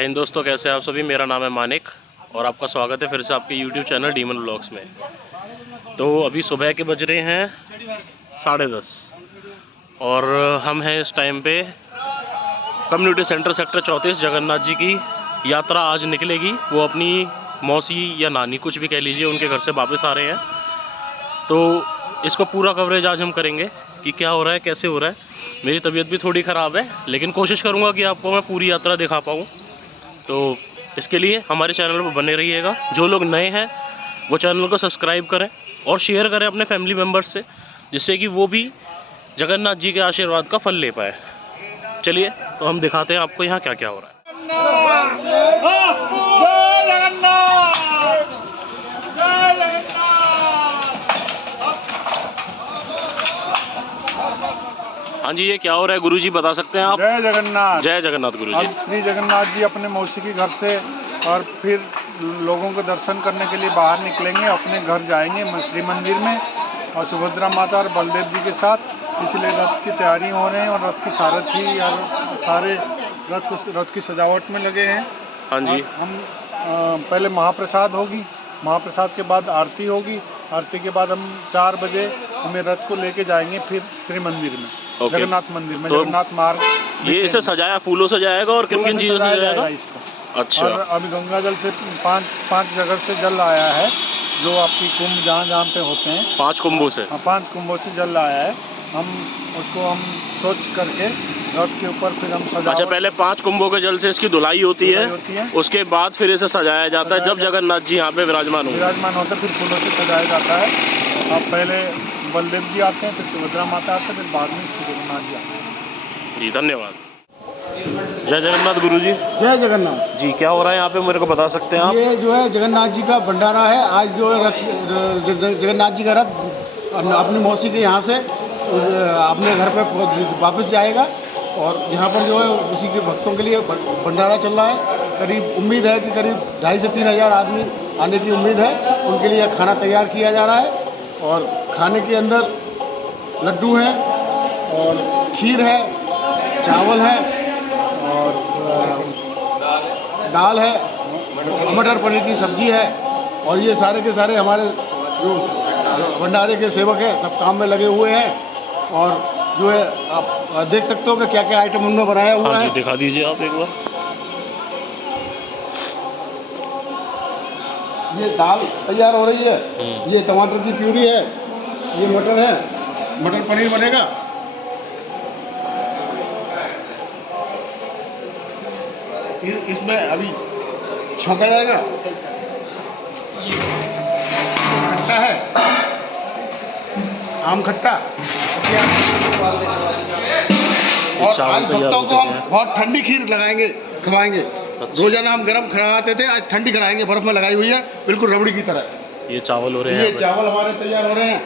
जय हिंद दोस्तों, कैसे हैं आप सभी। मेरा नाम है मानिक और आपका स्वागत है फिर से आपके YouTube चैनल डीमन व्लॉग्स में। तो अभी सुबह के बज रहे हैं 10:30 और हम हैं इस टाइम पे community centre sector 34। Jagannath ji की यात्रा आज निकलेगी। वो अपनी मौसी या नानी, कुछ भी कह लीजिए, उनके घर से वापस आ रहे हैं। तो इसको पूरा कवरेज आज हम करेंगे कि क्या हो रहा है, कैसे हो रहा है। मेरी तबीयत भी थोड़ी ख़राब है, लेकिन कोशिश करूँगा कि आपको मैं पूरी यात्रा दिखा पाऊँ। तो इसके लिए हमारे चैनल पर बने रहिएगा। जो लोग नए हैं वो चैनल को सब्सक्राइब करें और शेयर करें अपने फैमिली मेम्बर्स से, जिससे कि वो भी जगन्नाथ जी के आशीर्वाद का फल ले पाए। चलिए तो हम दिखाते हैं आपको यहाँ क्या क्या हो रहा है। हाँ जी, ये क्या हो रहा है गुरुजी, बता सकते हैं आप। जय जगन्नाथ। जय जगन्नाथ गुरुजी। हम श्री जगन्नाथ जी अपने मौसी के घर से और फिर लोगों को दर्शन करने के लिए बाहर निकलेंगे, अपने घर जाएंगे श्री मंदिर में, और सुभद्रा माता और बलदेव जी के साथ। इसलिए रथ की तैयारी हो रहे हैं और रथ की सारथी और सारे रथ की सजावट में लगे हैं। हाँ जी। हम पहले महाप्रसाद होगी, महाप्रसाद के बाद आरती होगी, आरती के बाद हम 4 बजे हमें रथ को लेके जाएंगे फिर श्री मंदिर में, जगन्नाथ मंदिर में। तो जगन्नाथ मार्ग ये इसे सजाया, फूलों से जाएगा और किन किन चीज़ों से सजाएगा इसको। अच्छा। और अभी गंगा जल से पाँच जगह से जल आया है, जो आपकी कुंभ जहाँ पे होते हैं 5 कुंभों से। 5 कुंभों से जल आया है। हम उसको स्वच्छ करके रथ के ऊपर फिर हम सजा। अच्छा, पहले 5 कुंभों के जल से इसकी धुलाई होती है, उसके बाद फिर इसे सजाया जाता है। जब जगन्नाथ जी यहाँ पे विराजमान होते फिर फूलों से सजाया जाता है। अब पहले बलदेव जी आते हैं, फिर सुभद्रा माता आते हैं, फिर बाद में श्री जगन्नाथ जी आते हैं। जी धन्यवाद। जय जगन्नाथ गुरुजी। जय जगन्नाथ जी। क्या हो रहा है यहाँ पे, मेरे को बता सकते हैं आप। ये जो है जगन्नाथ जी का भंडारा है। आज जो है जगन्नाथ जी का रथ अपनी मौसी के यहाँ से अपने घर पे वापस जाएगा, और यहाँ पर जो है उसी के भक्तों के लिए भंडारा चल रहा है। करीब उम्मीद है कि करीब 2,500 से 3,000 आदमी आने की उम्मीद है। उनके लिए खाना तैयार किया जा रहा है, और खाने के अंदर लड्डू है और खीर है, चावल है और दाल है, मटर पनीर की सब्जी है। और ये सारे के सारे हमारे जो भंडारे के सेवक हैं सब काम में लगे हुए हैं। और जो है आप देख सकते हो कि क्या क्या आइटम उनमें बनाया हुआ है। दिखा दीजिए आप एक बार। ये दाल तैयार हो रही है, ये टमाटर की प्यूरी है, ये मटर है, मटर पनीर बनेगा। इसमें अभी छौंका जाएगा। ये खट्टा है, आम खट्टा। और आज भक्तों को हम बहुत ठंडी खीर लगाएंगे, खवाएंगे। रोजाना हम गर्म खिलाते थे, आज ठंडी कराएंगे, बर्फ में लगाई हुई है, बिल्कुल रबड़ी की तरह। ये चावल हो रहे हैं, ये चावल हमारे तैयार हो रहे हैं।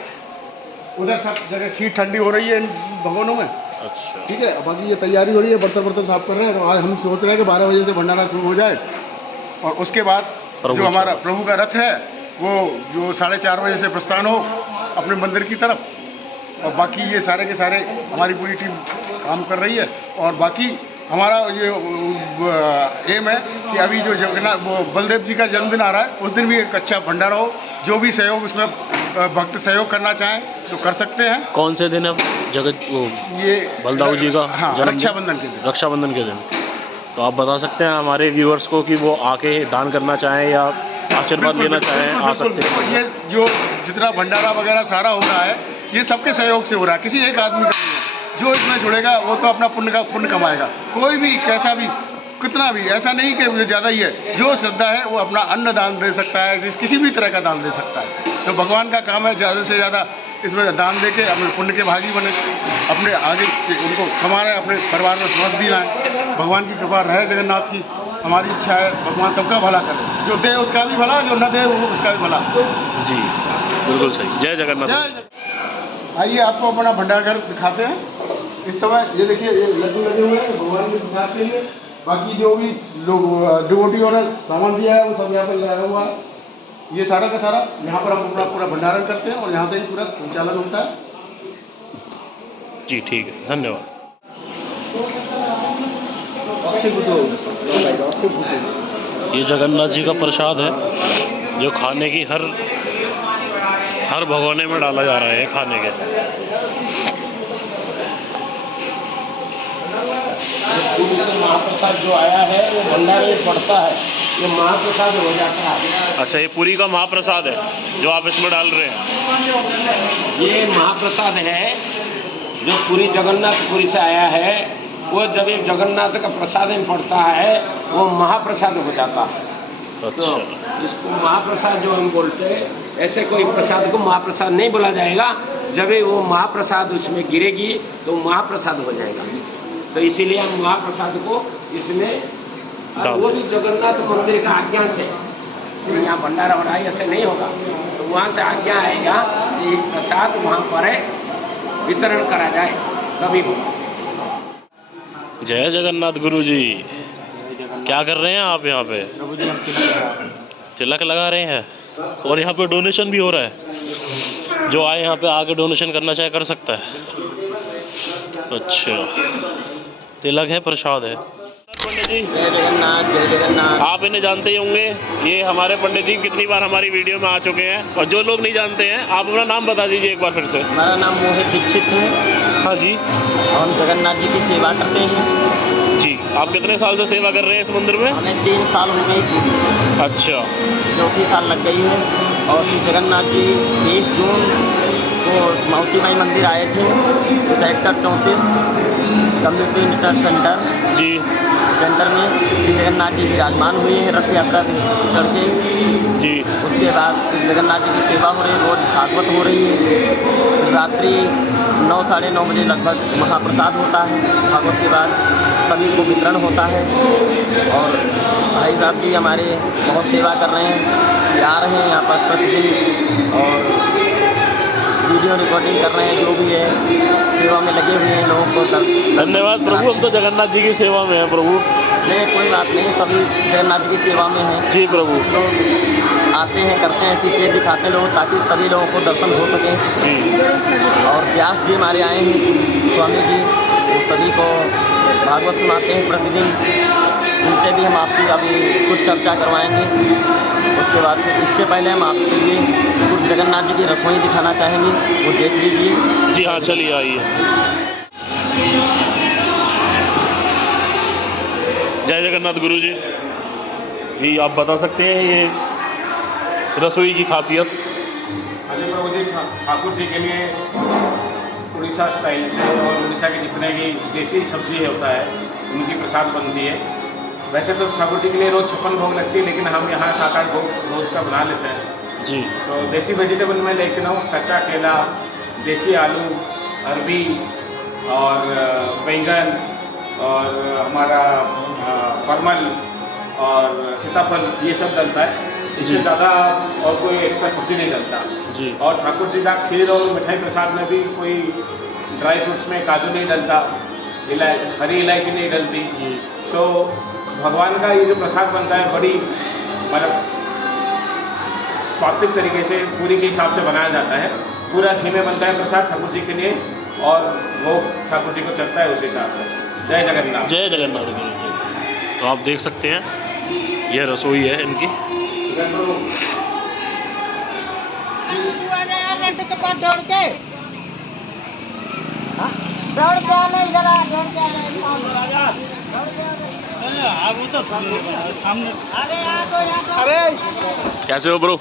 उधर सब जगह खीर ठंडी हो रही है इन भगवानों में। अच्छा, ठीक है। बाकी ये तैयारी हो रही है, बर्तन साफ कर रहे हैं। तो आज हम सोच रहे हैं कि 12 बजे से भंडारा शुरू हो जाए, और उसके बाद जो हमारा प्रभु का रथ है वो जो 4:30 बजे से प्रस्थान हो अपने मंदिर की तरफ। और बाकी ये सारे के सारे हमारी पूरी टीम काम कर रही है। और बाकी हमारा ये एम है कि अभी जो जगन्नाथ वो बलदेव जी का जन्मदिन आ रहा है, उस दिन भी एक अच्छा भंडारा हो। जो भी सहयोग उसमें भक्त सहयोग करना चाहें तो कर सकते हैं। कौन से दिन है ये बलदाऊ जी का? हाँ, रक्षाबंधन के दिन। रक्षाबंधन के दिन। तो आप बता सकते हैं हमारे व्यूअर्स को कि वो आके दान करना चाहें या आशीर्वाद लेना चाहें, आ सकते हैं। ये जो जितना भंडारा वगैरह सारा हो रहा है, ये सबके सहयोग से हो रहा है, किसी एक आदमी का नहीं है। जो इसमें जुड़ेगा वो तो अपना पुण्य कमाएगा। कोई भी कैसा भी कितना भी, ऐसा नहीं कि मुझे ज़्यादा ही है। जो श्रद्धा है वो अपना अन्न दान दे सकता है, किसी भी तरह का दान दे सकता है। तो भगवान का काम है ज़्यादा से ज़्यादा इसमें दान दे के अपने पुण्य के भागी बने, अपने आगे उनको हमारे अपने परिवार में समृद्धि लाएँ। भगवान की कृपा रहे जगन्नाथ की, हमारी इच्छा है भगवान सबका भला करे। जो दे उसका भी भला, जो न दे वो उसका भी भला। जी बिल्कुल सही। जय जगन्नाथ। आइए आपको अपना भंडारघर दिखाते हैं। इस समय ये देखिए, ये लड्डू लगे हुए हैं भगवान के प्रसाद के लिए। बाकी जो भी लोग डिवोटियों ने सामान दिया है वो सब यहाँ पर लगा हुआ है। ये सारा का सारा यहाँ पर हम अपना पूरा भंडारण करते हैं और यहाँ से ही पूरा संचालन होता है। जी ठीक है, धन्यवाद। ये जगन्नाथ जी का प्रसाद है जो खाने की हर भगोने में डाला जा रहा है खाने के। पूरी से महाप्रसाद जो आया है वो भंडारे में पड़ता है, ये महाप्रसाद हो जाता है। अच्छा, ये पूरी का महाप्रसाद है जो आप इसमें डाल रहे हैं। ये महाप्रसाद है जो पूरी जगन्नाथपुरी से आया है, वो जब ये जगन्नाथ का प्रसाद में पड़ता है वो महाप्रसाद हो जाता है। अच्छा, तो इसको महाप्रसाद जो हम बोलते हैं, ऐसे कोई प्रसाद को महाप्रसाद नहीं बोला जाएगा। जब ये वो महाप्रसाद उसमें गिरेगी तो महाप्रसाद हो जाएगा। तो इसीलिए हम महाप्रसाद को इसमें, और वो भी जगन्नाथ मंदिर का आज्ञा से, तो यहाँ भंडारा वड़ा ऐसे नहीं होगा, तो वहाँ से आज्ञा आएगा कि ये प्रसाद वहाँ पर वितरण करा जाए, तभी होगा। जय जगन्नाथ गुरु जी। क्या कर रहे हैं आप यहाँ पे? तिलक लगा रहे हैं और यहाँ पे डोनेशन भी हो रहा है। जो आए यहाँ पे आके डोनेशन करना चाहे कर सकता है। अच्छा, तिलक है, प्रसाद है। पंडित जी, जय जगन्नाथ, जय जगन्नाथ। आप इन्हें जानते ही होंगे, ये हमारे पंडित जी कितनी बार हमारी वीडियो में आ चुके हैं। और जो लोग नहीं जानते हैं, आप अपना नाम बता दीजिए एक बार फिर से। हमारा नाम मोहित दीक्षित है। हाँ जी। हम जगन्नाथ जी की सेवा करते हैं। जी, आप कितने साल से सेवा कर रहे हैं इस मंदिर में? हमें 3 साल हो गए थी, अच्छा, 4 साल लग गई है। और श्री जगन्नाथ जी 20 जून को मौसी माई मंदिर आए थे, सेक्टर 34 कम्युनिटी इंटर सेंटर में श्री जगन्नाथ जी विराजमान हुए हैं रथ यात्रा करके। जी। उसके बाद श्री जगन्नाथ जी की सेवा हो रही है, रोज भागवत हो रही है। रात्रि 9 साढ़े 9 बजे लगभग महाप्रसाद होता है। भागवत के बाद सभी को वितरण होता है। और भाई साहब जी हमारे बहुत सेवा कर रहे हैं, आ रहे हैं यहाँ पर प्रतिदिन और वीडियो रिकॉर्डिंग कर रहे हैं। जो भी है सेवा में लगे हुए हैं लोगों को। धन्यवाद प्रभु, हम तो जगन्नाथ जी की सेवा में हैं प्रभु। नहीं, कोई बात नहीं, सभी जगन्नाथ जी की सेवा में हैं। जी प्रभु। लोग आते हैं, करते हैं, ऐसी चीज़ दिखाते हैं लोग, ताकि सभी लोगों को दर्शन हो सके। जी। और व्यास जी हमारे आए हैं, स्वामी जी, वो सभी को भागवत सुनाते हैं प्रतिदिन। उनसे भी हम आपकी अभी कुछ चर्चा करवाएंगे। उसके बाद फिर इससे पहले हम आपके लिए कुछ जगन्नाथ जी की रसोई दिखाना चाहेंगे, वो देख लीजिए। जी हाँ, चलिए आइए। जय जगन्नाथ गुरु जी। जी, आप बता सकते हैं ये रसोई की खासियत? हाँ जी प्रभु जी, ठाकुर जी के लिए उड़ीसा स्टाइल से और उड़ीसा के जितने भी देसी सब्जी होता है उनकी प्रसाद बनती है। वैसे तो ठाकुर जी के लिए रोज़ 56 भोग लगती है, लेकिन हम यहाँ 7-8 भोग रोज़ का बना लेते हैं। जी। तो देसी वेजिटेबल में लेके ना कच्चा केला, देसी आलू, अरबी और बैंगन और हमारा परमल और सीताफल, ये सब डलता है। इससे ज़्यादा और कोई एक्स्ट्रा सब्जी नहीं डलता। जी। और ठाकुर जी का खीर और मिठाई प्रसाद में भी कोई ड्राई फ्रूट्स में काजू नहीं डलता, हरी इलायची नहीं डलती। सो भगवान का ये जो प्रसाद बनता है बड़ी मतलब स्वादिष्ट तरीके से पूरी के हिसाब से बनाया जाता है। पूरा घी में बनता है प्रसाद ठाकुर जी के लिए और भोग ठाकुर जी को चढ़ता है उस हिसाब से। जय जगन्नाथ। जय जगन्नाथ गुरु जी। तो आप देख सकते हैं यह रसोई है इनकी। कैसे हो ब्रो?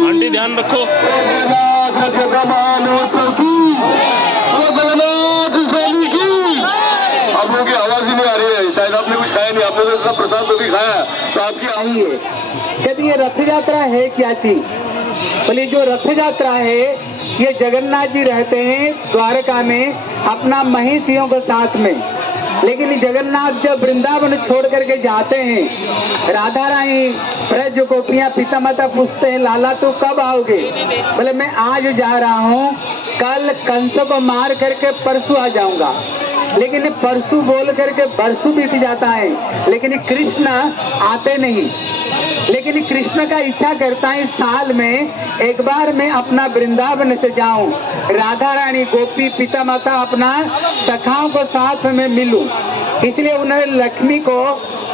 आंटी ध्यान रखो। आप लोगों की आवाज ही नहीं आ रही है, शायद आपने कुछ खाया नहीं, आपने तो इतना प्रसाद तो भी खाया तो आपकी आई है। कहते ये रथ यात्रा है क्या चीज? बोले जो रथ यात्रा है ये जगन्नाथ जी रहते हैं द्वारका में अपना महिषियों के साथ में, लेकिन जगन्नाथ जब वृंदावन छोड़ करके जाते हैं, राधा रानी ब्रज गोपियां पिता माता पूछते हैं लाला तू कब आओगे? बोले मैं आज जा रहा हूँ, कल कंस को मार करके परसों आ जाऊंगा। लेकिन परसों बोल करके बरसों बीत जाता है, लेकिन कृष्ण आते नहीं। लेकिन कृष्ण का इच्छा करता है साल में एक बार मैं अपना वृंदावन से जाऊं, राधा रानी गोपी पिता माता अपना सखाओं को साथ में मिलूं। इसलिए उन्होंने लक्ष्मी को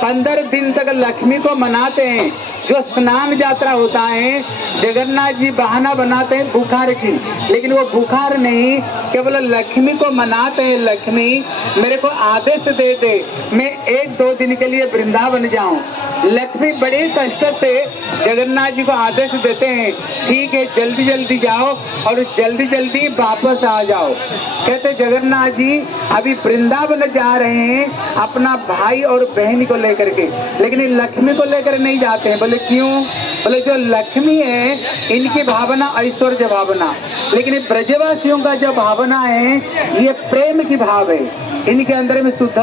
15 दिन तक लक्ष्मी को मनाते हैं। जो स्नान यात्रा होता है जगन्नाथ जी बहाना बनाते हैं बुखार की, लेकिन वो बुखार नहीं, केवल लक्ष्मी को मनाते हैं। लक्ष्मी मेरे को आदेश दे दे मैं 1-2 दिन के लिए वृंदावन जाऊं। लक्ष्मी बड़े कष्ट से जगन्नाथ जी को आदेश देते हैं, ठीक है जल्दी जल्दी जाओ और जल्दी जल्दी वापस आ जाओ। कहते जगन्नाथ जी अभी वृंदावन जा रहे हैं अपना भाई और बहन को लेकर के, लेकिन लक्ष्मी को लेकर नहीं जाते हैं। बोले क्यों? बोले जो लक्ष्मी है इनकी भावना ऐश्वर्य भावना, लेकिन ब्रजवासियों का जो भावना है ये प्रेम की भाव है, इनके अंदर में शुद्ध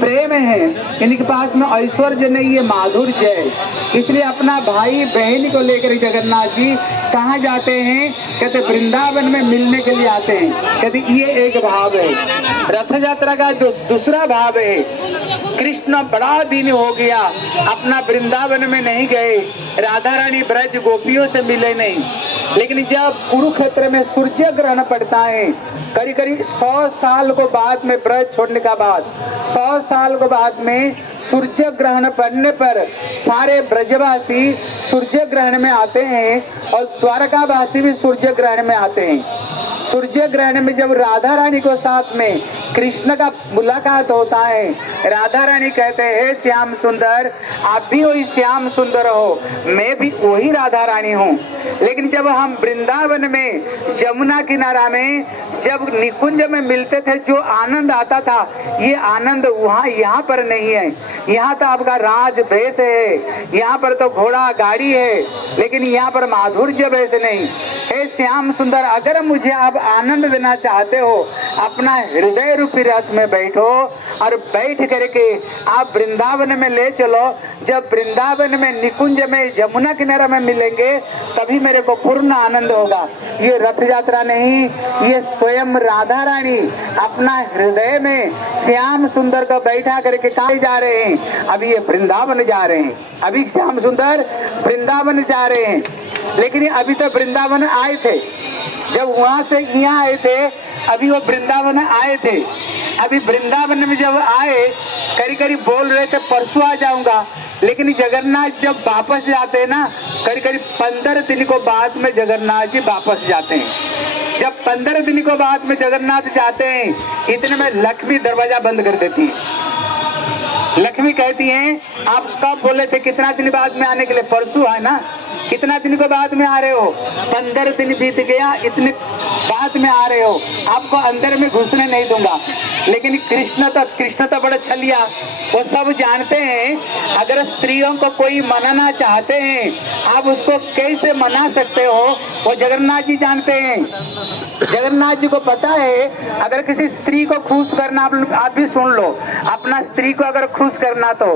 प्रेम है, इनके पास में ऐश्वर्य नहीं है माधुर्य है। इसलिए अपना भाई बहन को लेकर जगन्नाथ जी कहाँ जाते हैं? कहते वृंदावन में मिलने के लिए आते हैं। कहते ये एक भाव है। रथ यात्रा का जो दूसरा भाव है, कृष्ण बड़ा दिन हो गया अपना वृंदावन में नहीं गए, राधा रानी ब्रज गोपियों से मिले नहीं, लेकिन जब कुरुक्षेत्र में सूर्य ग्रहण पड़ता है करीब करीब 100 साल को बाद में, ब्रज छोड़ने का बाद 100 साल को बाद में सूर्य ग्रहण पड़ने पर सारे ब्रजवासी सूर्य ग्रहण में आते हैं और द्वारकावासी भी सूर्य ग्रहण में आते हैं। सूर्य ग्रहण में जब राधा रानी को साथ में कृष्ण का मुलाकात होता है, राधा रानी कहते हैं श्याम सुंदर आप भी वही श्याम सुंदर हो, मैं भी वही राधा रानी हूँ। लेकिन जब हम वृंदावन में जमुना किनारा में जब निकुंज में मिलते थे जो आनंद आता था, ये आनंद वहाँ यहाँ पर नहीं है। यहाँ तो आपका राज भेष है, यहाँ पर तो घोड़ा गाड़ी है, लेकिन यहाँ पर माधुर्य भेष नहीं। हे श्याम सुंदर अगर मुझे आप आनंद देना चाहते हो अपना हृदय रूपी रथ में बैठो और बैठ करके आप वृंदावन में ले चलो। जब वृंदावन में निकुंज में जमुना किनारा में मिलेंगे तभी मेरे को पूर्ण आनंद होगा। ये रथ यात्रा नहीं, ये स्वयं राधा रानी अपना हृदय में श्याम सुंदर को बैठा करके कहाँ जा रहे हैं? अभी ये वृंदावन जा रहे हैं, अभी श्याम सुंदर वृंदावन जा रहे हैं। लेकिन अभी तो वृंदावन आए थे, जब वहां से यहाँ आए थे अभी वो वृंदावन आए थे। अभी वृंदावन में जब आए करीब करीब बोल रहे थे परसों आ जाऊंगा, लेकिन जगन्नाथ जब वापस जाते हैं ना करीब करीब 15 दिन को बाद में जगन्नाथ जी वापस जाते हैं। जब 15 दिन को बाद में जगन्नाथ जाते हैं इतने में लक्ष्मी दरवाजा बंद कर देती है। लक्ष्मी कहती हैं आप कब बोले थे कितना दिन बाद में आने के लिए? परसों है ना, कितना दिन को बाद में आ रहे हो? 15 दिन बीत गया, इतने बाद में आ रहे हो, आपको अंदर में घुसने नहीं दूंगा। लेकिन कृष्ण तो बड़ा छलिया, वो सब जानते हैं अगर स्त्रियों को कोई मनाना चाहते हैं आप उसको कैसे मना सकते हो, वो जगन्नाथ जी जानते हैं। जगन्नाथ जी को पता है अगर किसी स्त्री को खुश करना, आप भी सुन लो, अपना स्त्री को अगर खुश करना तो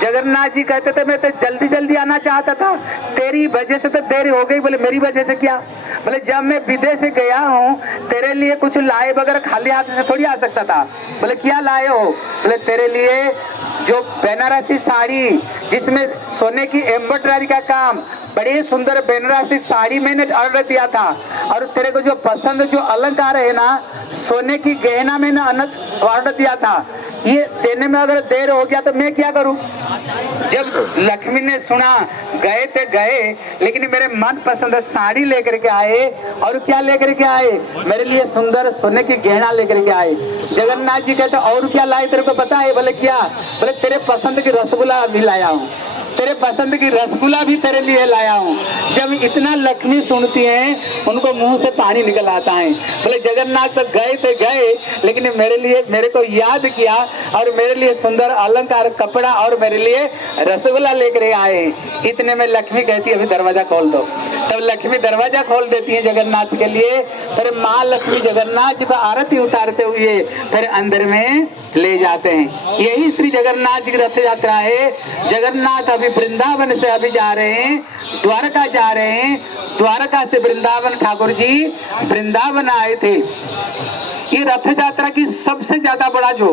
जगन्नाथ जी कहते थे मैं तो जल्दी जल्दी आना चाहता था, तेरी वजह से तो देरी हो गई। बोले मेरी वजह से क्या? बोले जब मैं विदेश से गया हूँ तेरे लिए कुछ लाए बगैर खाली हाथ से थोड़ी आ सकता था। बोले क्या लाए हो? बोले तेरे लिए जो बनारसी साड़ी जिसमें सोने की एम्ब्रॉयडरी का काम, बड़ी सुंदर बनारसी साड़ी मैंने ऑर्डर दिया था, और तेरे को जो पसंद जो अलंकार है ना सोने की गहना मैंने ऑर्डर दिया था, ये देने में अगर देर हो गया तो मैं क्या करूं? जब लक्ष्मी ने सुना गए तो गए, लेकिन मेरे मन पसंद साड़ी लेकर के आए। और क्या लेकर के आए? मेरे लिए सुंदर सोने की गहना लेकर के आए। जगन्नाथ जी कहते और क्या लाए तेरे को पता है? बोले क्या? बोले तेरे पसंद की रसगुल्ला भी लाया हूँ, तेरे पसंद की रसगुल्ला भी तेरे लिए लाया हूँ। जब इतना लक्ष्मी सुनती हैं उनको मुंह से पानी निकल आता है। बोले जगन्नाथ तो गए लेकिन मेरे को याद किया और मेरे लिए सुंदर अलंकार कपड़ा और मेरे लिए रसगुल्ला लेकर आए। इतने में लक्ष्मी कहती है अभी दरवाजा खोल दो। तब लक्ष्मी दरवाजा खोल देती है जगन्नाथ के लिए। फिर माँ लक्ष्मी जगन्नाथ जी को आरती उतारते हुए फिर अंदर में ले जाते हैं। यही श्री जगन्नाथ जी की रथ यात्रा है। जगन्नाथ अभी वृंदावन से अभी जा रहे हैं, द्वारका जा रहे हैं। द्वारका से वृंदावन ठाकुर जी वृंदावन आए थे। ये रथ यात्रा की सबसे ज्यादा बड़ा जो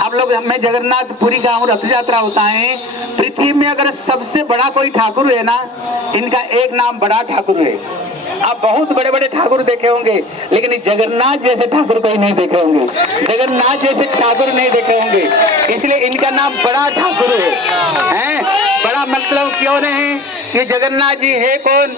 आप लोग हमें जगन्नाथपुरी गांव रथ यात्रा होता है। पृथ्वी में अगर सबसे बड़ा कोई ठाकुर है ना, इनका एक नाम बड़ा ठाकुर है। आप बहुत बड़े बड़े ठाकुर देखे होंगे लेकिन जगन्नाथ जैसे ठाकुर कोई नहीं देखे होंगे, जगन्नाथ जैसे ठाकुर नहीं देखे होंगे, इसलिए इनका नाम बड़ा ठाकुर है। बड़ा मतलब क्यों नहीं? ये जगन्नाथ जी है कौन?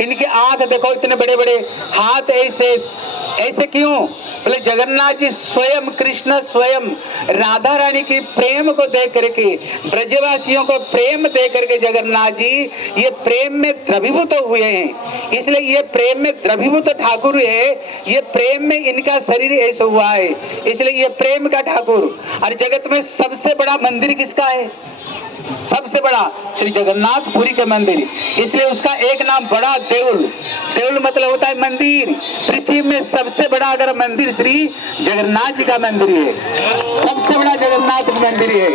इनके आंख देखो इतने बड़े बड़े, हाथ ऐसे क्यों? बोले जगन्नाथ जी स्वयं कृष्ण स्वयं राधा रानी की प्रेम को देख करके, ब्रजवासियों को प्रेम दे करके जगन्नाथ जी ये प्रेम में द्रवीभूत हुए हैं। इसलिए ये प्रेम में द्रवीभूत ठाकुर है। ये प्रेम में इनका शरीर ऐसा हुआ है, इसलिए ये प्रेम का ठाकुर। और जगत में सबसे बड़ा मंदिर किसका है? सबसे बड़ा श्री जगन्नाथपुरी के मंदिर, इसलिए उसका एक नाम बड़ा देउल। देउल मतलब होता है मंदिर। पृथ्वी में सबसे बड़ा अगर मंदिर श्री जगन्नाथ जी का मंदिर है, सबसे बड़ा जगन्नाथ मंदिर है।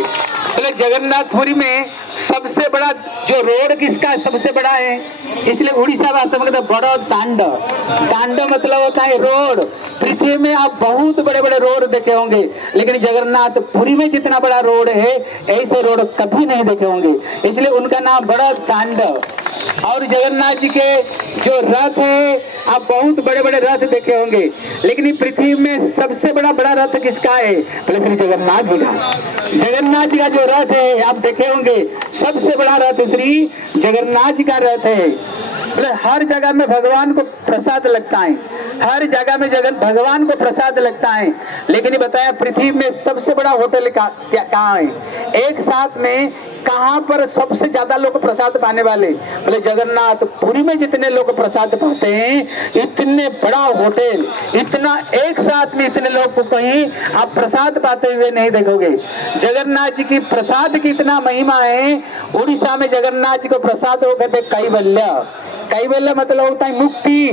बोले जगन्नाथपुरी में सबसे बड़ा जो रोड किसका सबसे बड़ा है? इसलिए उड़ीसा भाषा में बड़ा दांड। दांड मतलब होता है रोड। पृथ्वी में आप बहुत बड़े बड़े रोड देखे होंगे लेकिन जगन्नाथपुरी में जितना बड़ा रोड है ऐसे रोड कभी नहीं देखे होंगे, इसलिए उनका नाम बड़ा दांड। और जगन्नाथ जी के जो रथ है आप बहुत बड़े बड़े रथ देखे होंगे लेकिन पृथ्वी में सबसे बड़ा रथ किसका है? बोले श्री जगन्नाथ जी का। जगन्नाथ जी का जो रथ है आप देखे होंगे, सबसे बड़ा रथ श्री जगन्नाथ जी का रथ है। बोले हर जगह में भगवान को प्रसाद लगता है, हर जगह में भगवान को प्रसाद लगता है। लेकिन ये बताया पृथ्वी में सबसे बड़ा होटल कहाँ है? एक साथ में कहाँ पर सबसे ज्यादा लोग प्रसाद पाने वाले? बोले जगन्नाथपुरी में जितने लोग प्रसाद पाते हैं इतने बड़ा होटल, इतना एक साथ में इतने लोग को कहीं आप प्रसाद पाते हुए नहीं देखोगे। जगन्नाथ जी की प्रसाद की इतना महिमा है। उड़ीसा में जगन्नाथ जी को प्रसाद हो कहते कैवल्य। कैवल्य मतलब होता है मुक्ति।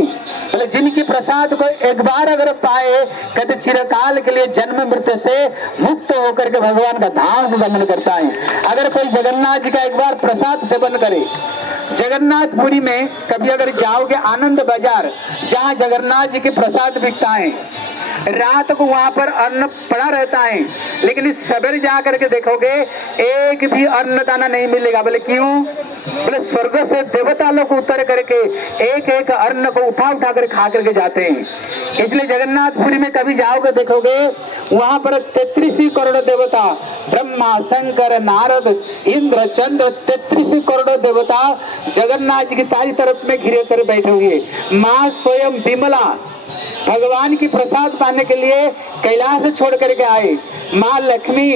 बोले जिनकी प्रसाद को एक बार अगर पाए कहते चिरकाल के लिए जन्म मृत्यु से मुक्त होकर के भगवान का धाम गमन करता है। अगर कोई जगन्नाथ जी का एक बार प्रसाद सेवन करे, जगन्नाथपुरी में कभी अगर जाओगे आनंद बाजार जहाँ जगन्नाथ जी के प्रसाद बिकता है, रात को वहां पर अन्न पड़ा रहता है लेकिन सवेरे जा करके देखोगे एक भी अन्नदाना नहीं मिलेगा। बोले क्यों? बोले स्वर्ग से देवता लोग उतर करके एक एक अन्न को उठा कर खा करके जाते हैं। इसलिए जगन्नाथपुरी में कभी जाओगे देखोगे वहां पर 33 करोड़ देवता, ब्रह्मा शंकर नारद इंद्र चंद्र 33 करोड़ देवता जगन्नाथ जी की तारी तरफ में घिरे कर बैठे हुए। माँ स्वयं विमला भगवान की प्रसाद पाने के लिए कैलाश छोड़ करके आए। माँ लक्ष्मी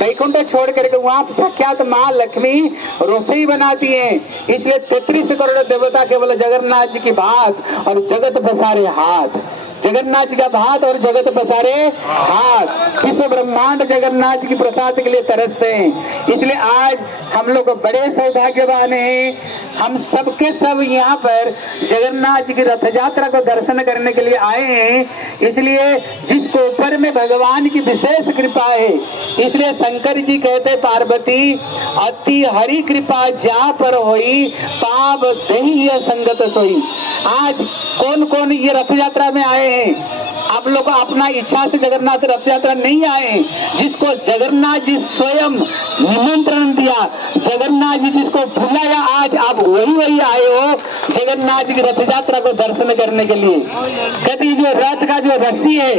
वैकुंठ छोड़ करके वहाँ साक्षात माँ लक्ष्मी रसोई बनाती हैं। इसलिए 33 करोड़ देवता केवल जगन्नाथ जी की बात और जगत बसारे हाथ, जगन्नाथ जी का भात और जगत बसारे हाथ। विश्व ब्रह्मांड जगन्नाथ जी की प्रसाद के लिए तरसते हैं। इसलिए आज हम लोग बड़े सौभाग्यवान हैं। हम सबके सब यहाँ पर जगन्नाथ जी की रथ यात्रा को दर्शन करने के लिए आए हैं। इसलिए जिसको ऊपर में भगवान की विशेष कृपा है, इसलिए शंकर जी कहते पार्वती अति हरि कृपा जा पर होई पाप दही संगत सोई। आज कौन कौन ये रथ यात्रा में आए हैं? आप लोग अपना इच्छा से जगन्नाथ रथ यात्रा नहीं आए, जिसको जगन्नाथ जी स्वयं निमंत्रण दिया, जगन्नाथ जी जिसको बुलाया, आज आप वही आए हो जगन्नाथ जी की रथ यात्रा को दर्शन करने के लिए। कहते जो रथ का जो रस्सी है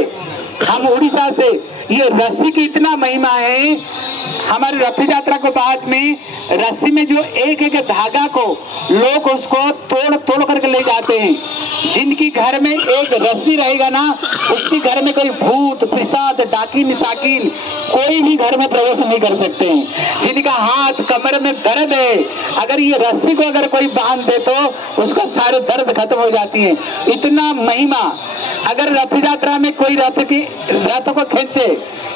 हम उड़ीसा से ये रस्सी की इतना महिमा है। हमारी रथ यात्रा को बाद में रस्सी में जो एक एक धागा को लोग उसको तोड़ तोड़ करके ले जाते हैं। जिनकी घर में एक रस्सी रहेगा ना, उसकी घर में कोई भूत पिशाच डाकिन साकिन कोई भी घर में प्रवेश नहीं कर सकते हैं। जिनका हाथ कमर में दर्द है, अगर ये रस्सी को अगर कोई बांध दे तो उसका सारे दर्द खत्म हो जाती है। इतना महिमा। अगर रथ यात्रा में कोई रथ को खींचे,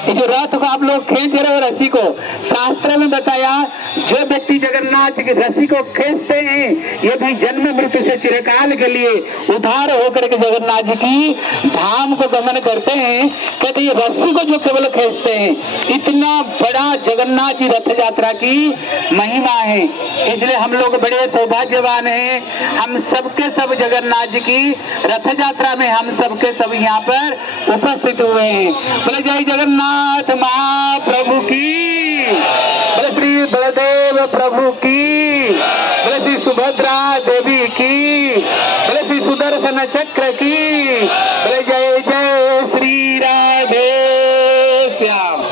ये जो रथ को आप लोग खींच रहे हो रस्सी को, शास्त्र में बताया जो व्यक्ति जगन्नाथ की रस्सी को खींचते हैं ये भी जन्म मृत्यु से चिरकाल के लिए उद्धार होकर के जगन्नाथ जी की धाम को गमन करते हैं। कहते ये रस्सी को जो केवल खींचते हैं, इतना बड़ा जगन्नाथ जी रथ यात्रा की महिमा है। इसलिए हम लोग बड़े सौभाग्यवान हैं। हम सबके सब जगन्नाथ जी की रथ यात्रा में हम सबके सब यहाँ पर उपस्थित हुए हैं। बोले जय जगन्नाथ महाप्रभु की, बोले श्री बलदेव प्रभु की, बोले श्री सुभद्रा देवी की, बोले श्री सुदर्शन चक्र की, बोले जय जय श्री राधे श्याम।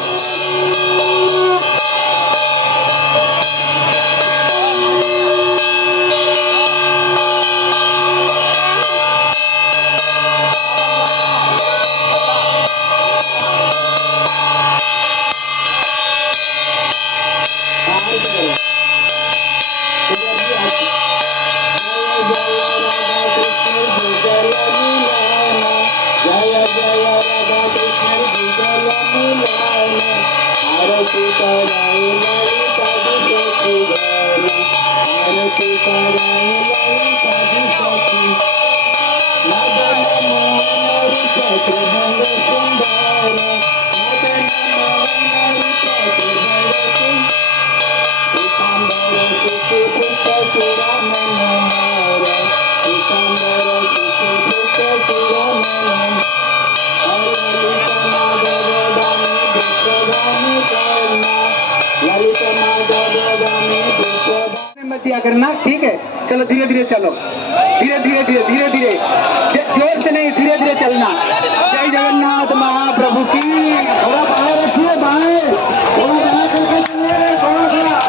करना ठीक है, चलो धीरे धीरे चलो, धीरे धीरे धीरे धीरे धीरे, जोर से नहीं, धीरे धीरे चलना। जय जगन्नाथ महाप्रभु की। थोड़ा बाहर रखिए, बाहर थोड़ा बाहर करके चलिए, थोड़ा थोड़ा।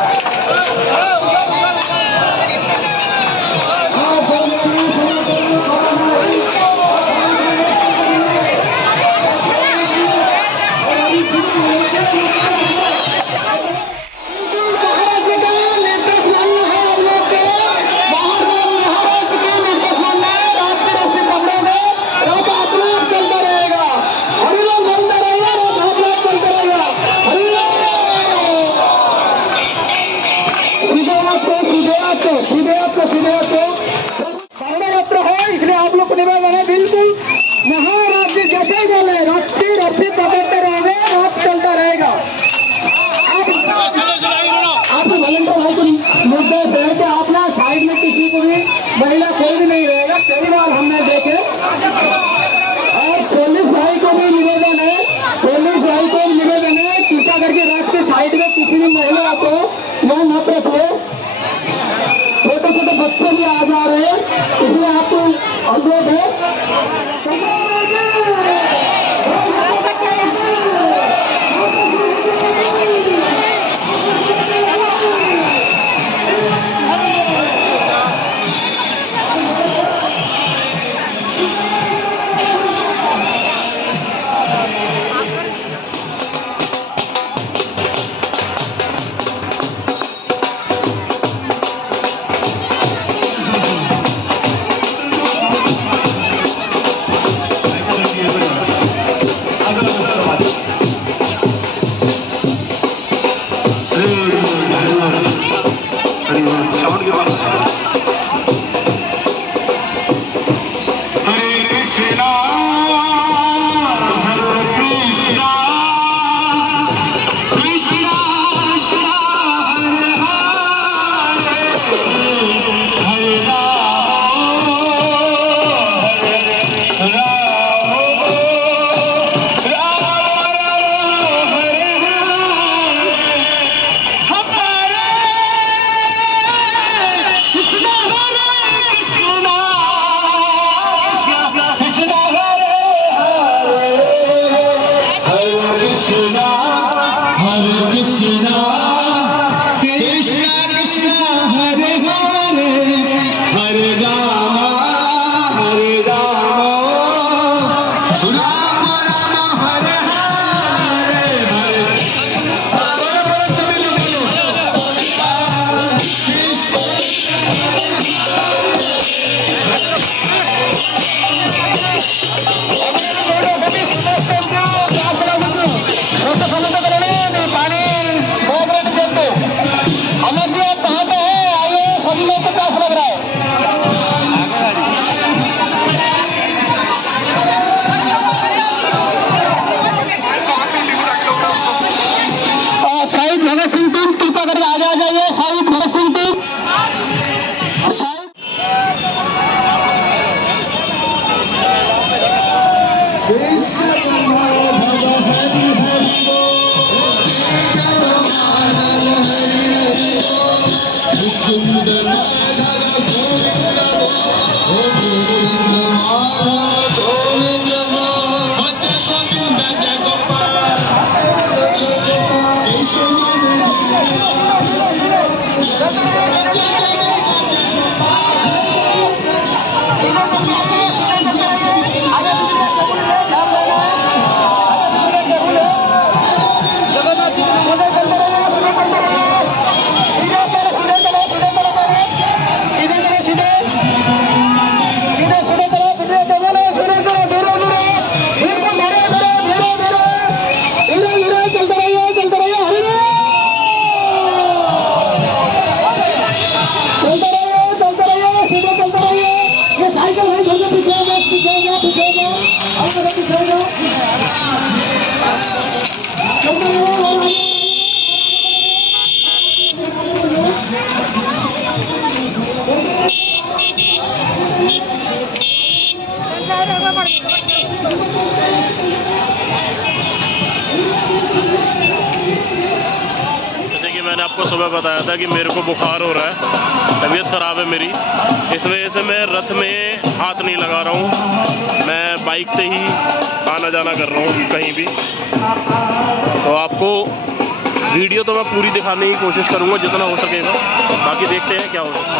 मैंने आपको सुबह बताया था कि मेरे को बुखार हो रहा है, तबीयत ख़राब है मेरी, इस वजह से मैं रथ में हाथ नहीं लगा रहा हूँ, मैं बाइक से ही आना जाना कर रहा हूँ कहीं भी। तो आपको वीडियो तो मैं पूरी दिखाने की कोशिश करूँगा जितना हो सकेगा, बाकी देखते हैं क्या हो सकता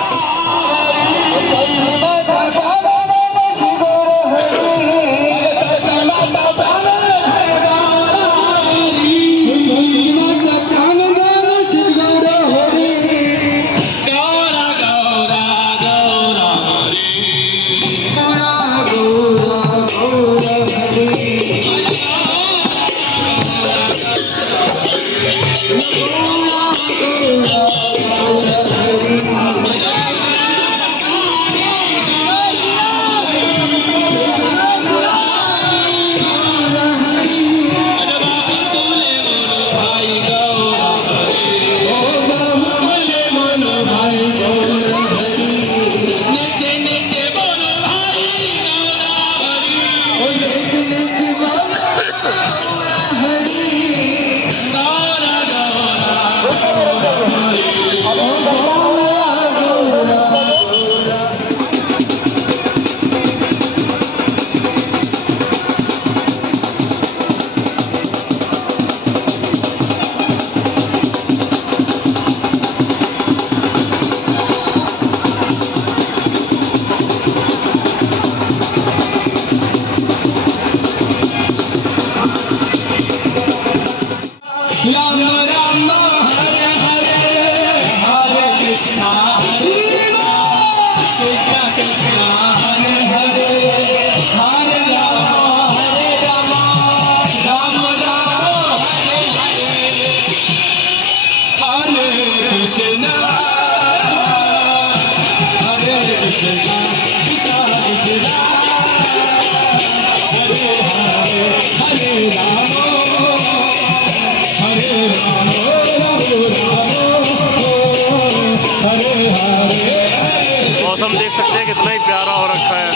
मौसम देख सकते हैं कितना ही प्यारा हो रखा है।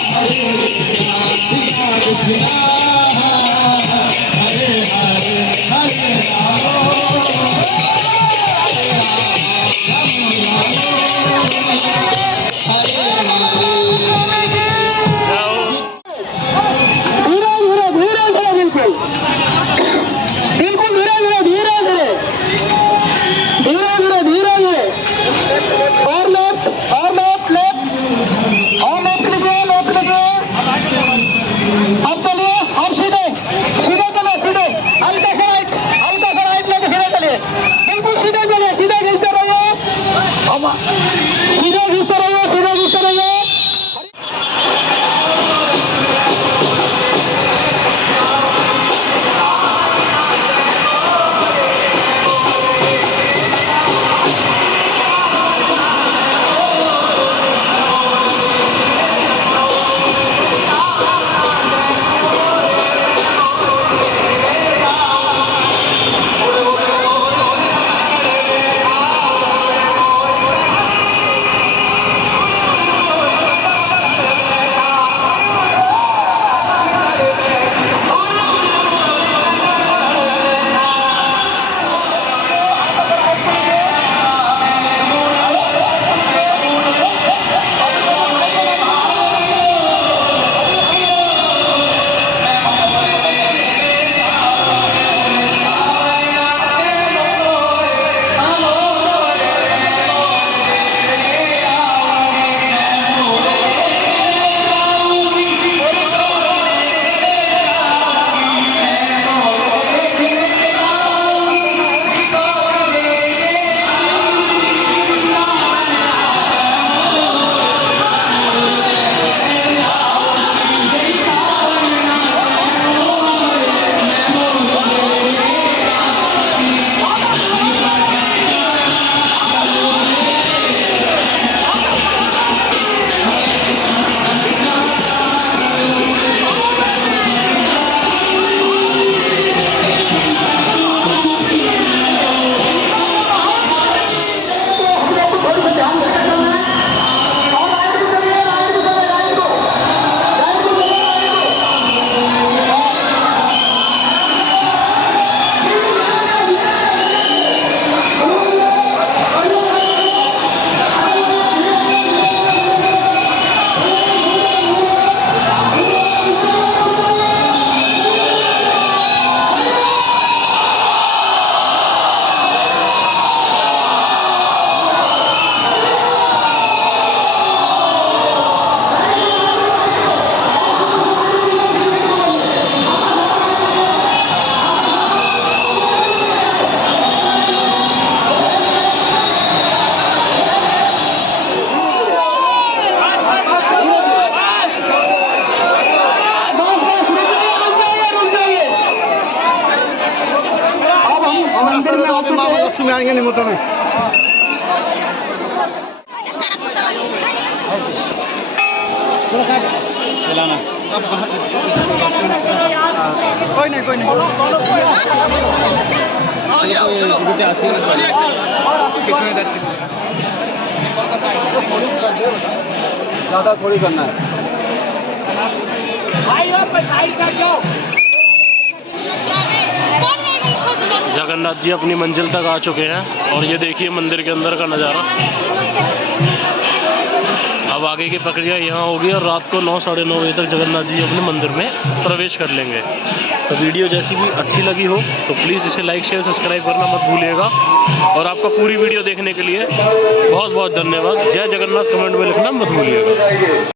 अब चलिए वापसी में आएंगे निमोता में। कोई नहीं ज़्यादा थोड़ी करना है। जगन्नाथ जी अपनी मंजिल तक आ चुके हैं और ये देखिए मंदिर के अंदर का नज़ारा। अब आगे की प्रक्रिया यहाँ होगी और रात को 9 साढ़े 9 बजे तक जगन्नाथ जी अपने मंदिर में प्रवेश कर लेंगे। तो वीडियो जैसी भी अच्छी लगी हो तो प्लीज़ इसे लाइक शेयर सब्सक्राइब करना मत भूलिएगा। और आपका पूरी वीडियो देखने के लिए बहुत बहुत धन्यवाद। जय जगन्नाथ कमेंट में लिखना मत भूलिएगा।